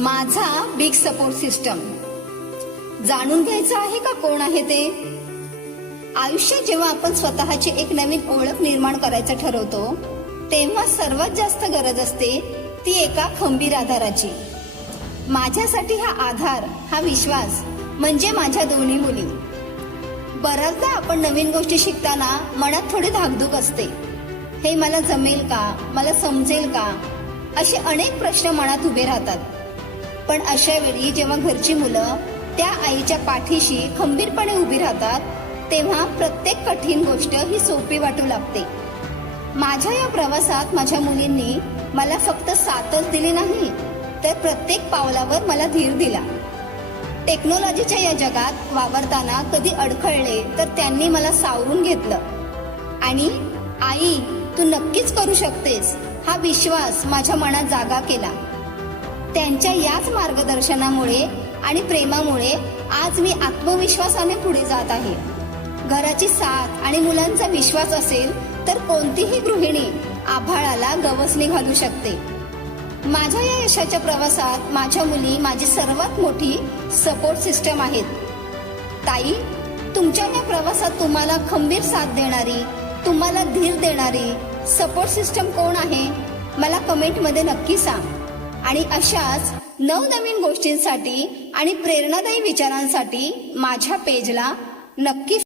माझा big support system जाणून घ्यायचं आहे का कोण आहे ते? आयुष्यात जेव्हा आपण स्वतःची एक नवीन ओळख निर्माण करायचं ठरवतो तेव्हा सर्वात जास्त गरज असते ती एका खंबीर आधाराची. माझ्यासाठी हा आधार, हा विश्वास म्हणजे माझ्या दोन्ही मुली. बऱ्याचदा आपण नवीन गोष्टी शिकताना मनात थोडी धाकधूक असते. हे मला जमेल का, मला समजेल का, असे अनेक प्रश्न मनात उभे राहतात. पण अशा वेळी जेव्हा घरची मुलं त्या आईच्या पाठीशी खंबीरपणे उभी राहतात तेव्हा प्रत्येक कठीण गोष्ट ही सोपी वाटू लागते. माझ्या या प्रवासात माझ्या मुलींनी मला फक्त साथच दिली नाही तर प्रत्येक पावलावर मला धीर दिला. टेक्नॉलॉजीच्या या जगात वावरताना कधी अडखळले तर त्यांनी मला सावरून घेतलं आणि आई तू नक्कीच करू शकतेस हा विश्वास माझ्या मनात जागा केला. त्यांच्या याच मार्गदर्शनामुळे आणि प्रेमामुळे आज मी आत्मविश्वासाने पुढे जात आहे. घराची साथ आणि मुलांचा विश्वास असेल तर कोणतीही गृहिणी आभाळाला गवसणी घालू शकते. माझ्या या यशाच्या प्रवासात माझ्या मुली माझी सर्वात मोठी सपोर्ट सिस्टम आहेत. ताई, तुमच्या या प्रवासात तुम्हाला खंबीर साथ देणारी, तुम्हाला धीर देणारी सपोर्ट सिस्टम कोण आहे मला कमेंटमध्ये नक्की सांग. आणि अशाच नवनवीन गोष्टींसाठी आणि प्रेरणादायी विचारांसाठी माझ्या पेजला नक्की